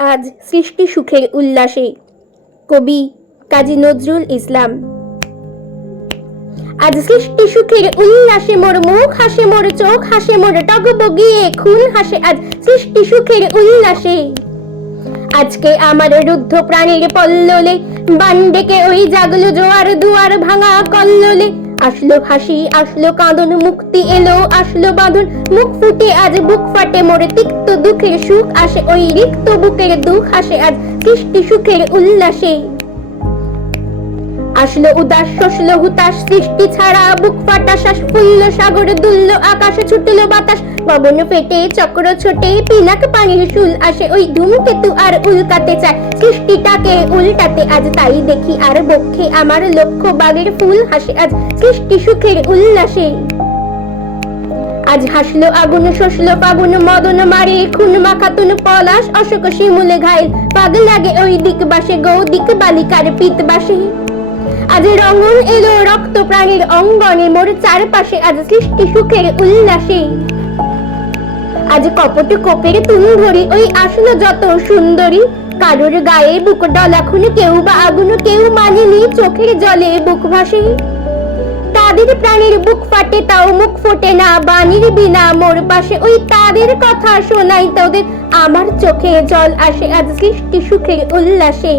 আজ সৃষ্টি সুখের উল্লাসে। কবি কাজী নজরুল ইসলাম। আজ সৃষ্টি সুখের উল্লাসে মোর মুখ হাসে, মোর চোখ হাসে, মোর টগবগিয়ে খুন হাসে। আজ সৃষ্টি সুখের উল্লাসে। আজকে আমার রুদ্ধ প্রাণীর পল্ললে বান্ডেকে ওই জাগলো জোয়ার দুয়ার ভাঙা কল্লোলে। আসলো হাসি, আসলো কাঁদন, মুক্তি এলো, আসলো বাঁধন। মুখ ফুটে আজ, বুক ফাটে মরে তিক্ত দুঃখের সুখ আসে ওই রিক্ত বুকের দুঃখ আসে আজ। সৃষ্টি সুখের উল্লাসে আসলো উদাস শসলো হুতাশ, সৃষ্টি ছাড়া বুক ফাটা শ্বাস ফুললো সাগর দুললো আকাশে, ছুটলো বাতাস, পবন ফেটে, চক্র ছোটে, পিনাক পানির শুল আসে, ওই ধূমকেতু আর উল্কাতে চায়, সৃষ্টিটাকে উল্টাতে আজ তাই দেখি আর বক্ষে আমার লক্ষ্য বাগের ফুল হাসে, আজ সৃষ্টি সুখের উল্লাসে। আজ হাসলো আগুন শসলো পাগুন মদন মারে, খুন মাখাতুন, পলাশ, অশোক শিমুলে ঘাইল পাগ লাগে ওই দিক বাসে গৌ দিক বালিকার পিত বাসে। আজ রঙন এলো, রক্ত প্রাণীর অঙ্গনে, মোর চারপাশে আজ সৃষ্টি সুখের উল্লাসে। আজ কপটে কোপের তুন ধরি ওই আসলো যত সুন্দরী, কারোর গায়ে বুক ডলা খুন কেউ বা আগুন কেউ মানেনি চোখের জলে বুক ভাসে। তাদের প্রাণীর বুক ফাটে, তাও মুখ ফোটে না, বাণীর বিনা, মোর পাশে ওই তাদের কথা শোনাই তোদের, আমার চোখে জল আসে আজ সৃষ্টি সুখের উল্লাসে।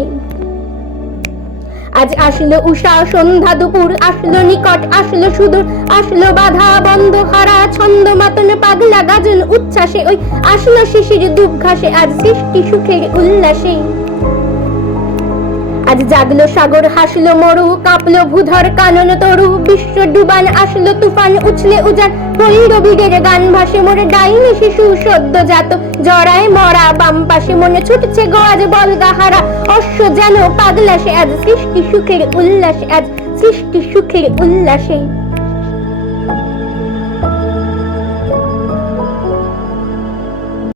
আজ আসলো উষা, সন্ধ্যা দুপুর, আসলো নিকট, আসলো সুদূর, আসলো বাধা, বন্ধ, হারা, ছন্দ, মাতন, পাগলা, গাজন, উচ্ছ্বাসে, ওই আসলো শিশির দুঃখাসে আজ সৃষ্টি সুখে উল্লাসে। আজ জাগলো সাগর, হাসলো মরু, কাঁপলো ভূধর, কানন তরু। বিশ্ব ডুবান আসলো তুফান, উছলে উজান। ভৈরবীরের গান ভাসে মরে ডাইনি শিশু, সদ্য জাত। জড়ায় মরা বাম পাশে মনে ছুটছে গোয়াজ বলগাহারা। অশ্ব যেন পাগলাসে, আজ সৃষ্টি সুখের উল্লাস, আজ সৃষ্টি সুখের উল্লাসে।